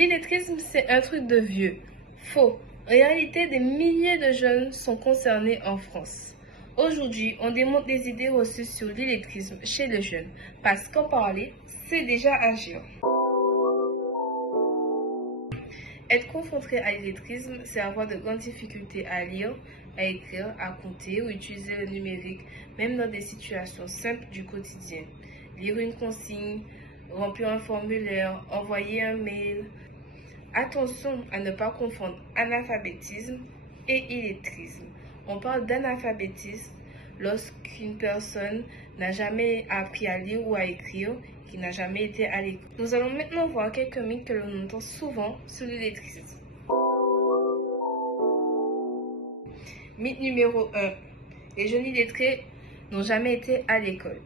L'illettrisme, c'est un truc de vieux. Faux. En réalité, des milliers de jeunes sont concernés en France. Aujourd'hui, on démontre des idées reçues sur l'illettrisme chez les jeunes, parce qu'en parler, c'est déjà agir. Être confronté à l'illettrisme, c'est avoir de grandes difficultés à lire, à écrire, à compter ou utiliser le numérique, même dans des situations simples du quotidien. Lire une consigne, remplir un formulaire, envoyer un mail. Attention à ne pas confondre analphabétisme et illettrisme. On parle d'analphabétisme lorsqu'une personne n'a jamais appris à lire ou à écrire, qui n'a jamais été à l'école. Nous allons maintenant voir quelques mythes que l'on entend souvent sur l'illettrisme. Mythe numéro 1. Les jeunes illettrés n'ont jamais été à l'école.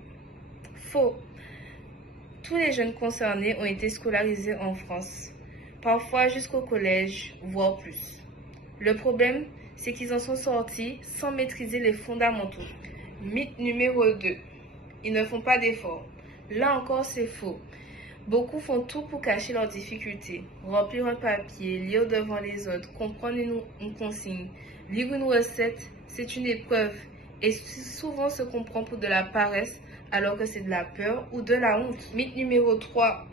Faux. Tous les jeunes concernés ont été scolarisés en France, parfois jusqu'au collège, voire plus. Le problème, c'est qu'ils en sont sortis sans maîtriser les fondamentaux. Mythe numéro 2. Ils ne font pas d'efforts. Là encore, c'est faux. Beaucoup font tout pour cacher leurs difficultés. Remplir un papier, lire devant les autres, comprendre une consigne, lire une recette, c'est une épreuve. Et souvent se comprend pour de la paresse, alors que c'est de la peur ou de la honte. Mythe numéro 3.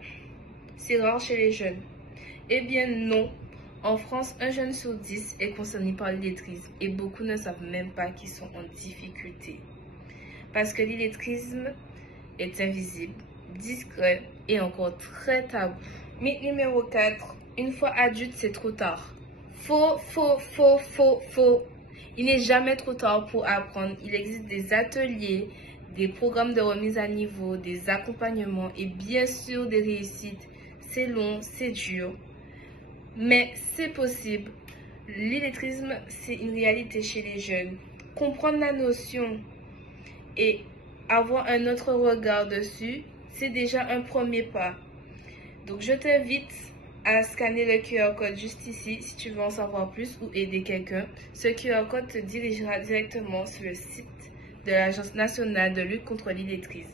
C'est rare chez les jeunes. Eh bien non. En France, un jeune sur 10 est concerné par l'illettrisme et beaucoup ne savent même pas qu'ils sont en difficulté. Parce que l'illettrisme est invisible, discret et encore très tabou. Mythe numéro 4. Une fois adulte, c'est trop tard. Faux, faux, faux, faux, faux. Il n'est jamais trop tard pour apprendre. Il existe des ateliers, des programmes de remise à niveau, des accompagnements et bien sûr des réussites. C'est long, c'est dur, mais c'est possible. L'illettrisme, c'est une réalité chez les jeunes. Comprendre la notion et avoir un autre regard dessus, c'est déjà un premier pas. Donc je t'invite à scanner le QR code juste ici si tu veux en savoir plus ou aider quelqu'un. Ce QR code te dirigera directement sur le site de l'Agence nationale de lutte contre l'illettrisme.